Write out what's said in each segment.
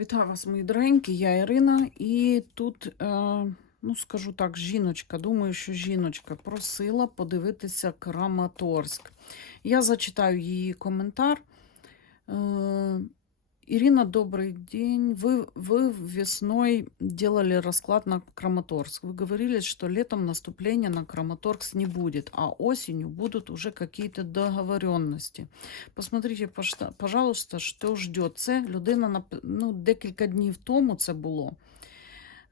Вітаю вас, мої дорогенькі, я Ірина, і тут, е, ну скажу так, жіночка, думаю, що жіночка просила подивитися Краматорськ. Я зачитаю її коментар. Э, Ирина, добрый день. Вы, вы весной делали расклад на Краматорск. Вы говорили, что летом наступления на Краматорск не будет, а осенью будут уже какие-то договоренности. Посмотрите, пошта- пожалуйста, що ждет. Це людина нап- ну, декілька днів тому це було.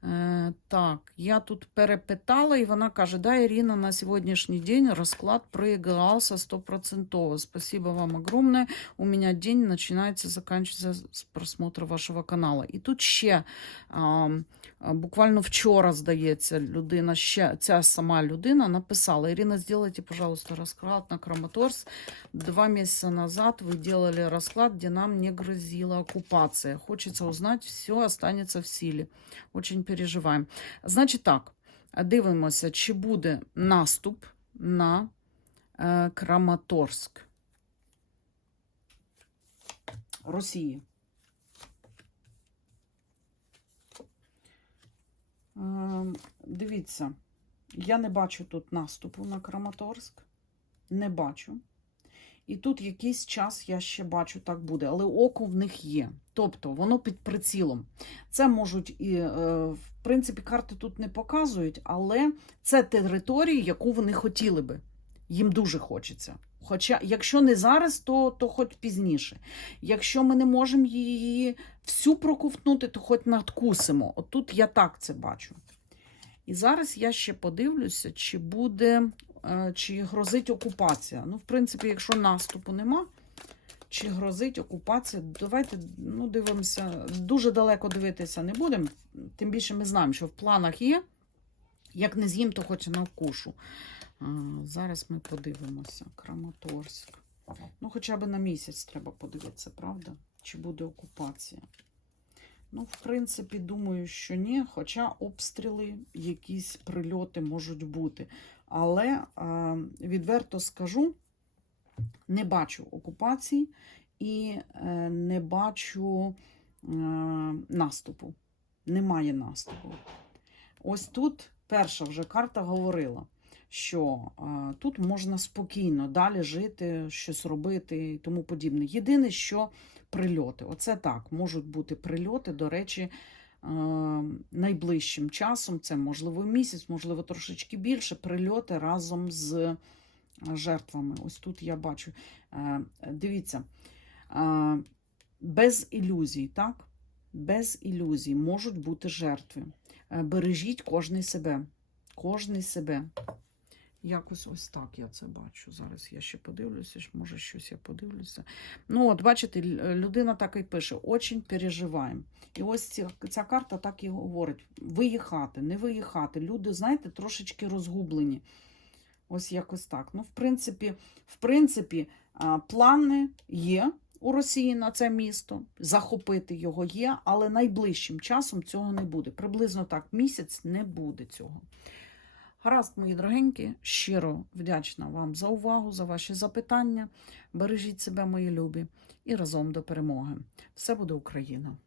Е, так, я тут перепитала, і вона каже: Да, Ирина, на сьогоднішній день розклад проигрался стопроцентово. Спасибо вам огромное. У меня день начинается, заканчивается с просмотра вашого канала. І тут ще а, а, буквально вчора, здається, людина, ще ця сама людина написала: Ирина, сделайте, пожалуйста, расклад на Краматорск. Два месяца назад вы делали расклад, где нам не грозила оккупация. Хочется узнать, все останется в силе. Очень переживаємо. Значить так, дивимося, чи буде наступ на е, Краматорськ Росії. Е, дивіться, я не бачу тут наступу на Краматорськ. Не бачу. І тут якийсь час я ще бачу, так буде, але око в них є. Тобто воно під прицілом. Це можуть і, е, в принципі, карти тут не показують, але це територія, яку вони хотіли би. Їм дуже хочеться. Хоча, якщо не зараз, то, то хоч пізніше. Якщо ми не можемо її всю проковтнути, то хоч надкусимо. От тут я так це бачу. І зараз я ще подивлюся, чи буде, чи грозить окупація. Ну, в принципі, якщо наступу нема, чи грозить окупація, давайте ну, дивимося. Дуже далеко дивитися не будемо. Тим більше ми знаємо, що в планах є. Як не з'їм, то хоч на вкушу. А, зараз ми подивимося. Краматорськ. Ну, хоча б на місяць треба подивитися, правда? Чи буде окупація? Ну, в принципі, думаю, що ні. Хоча обстріли, якісь прильоти можуть бути. Але відверто скажу, не бачу окупації і е, не бачу е, наступу. Немає наступу. Ось тут перша вже карта говорила, що е, тут можна спокійно далі жити, щось робити і тому подібне. Єдине, що прильоти. Оце так, можуть бути прильоти, до речі, е, найближчим часом, це можливо місяць, можливо, трошечки більше, прильоти разом з жертвами. Ось тут я бачу. Е, Дивіться, е, без ілюзій, так? Без ілюзій можуть бути жертви. Е, Бережіть кожний себе. Кожний себе. Якось ось так я це бачу. Зараз я ще подивлюся, може щось я подивлюся. Ну, от, бачите, людина так і пише: очень переживаємо. І ось ця, ця карта так і говорить: виїхати, не виїхати. Люди, знаєте, трошечки розгублені. Ось якось так. Ну, в принципі, в принципі, плани є у Росії на це місто. Захопити його є, але найближчим часом цього не буде. Приблизно так, місяць не буде цього. Гаразд, мої дорогенькі, щиро вдячна вам за увагу, за ваші запитання. Бережіть себе, мої любі, і разом до перемоги. Все буде Україна!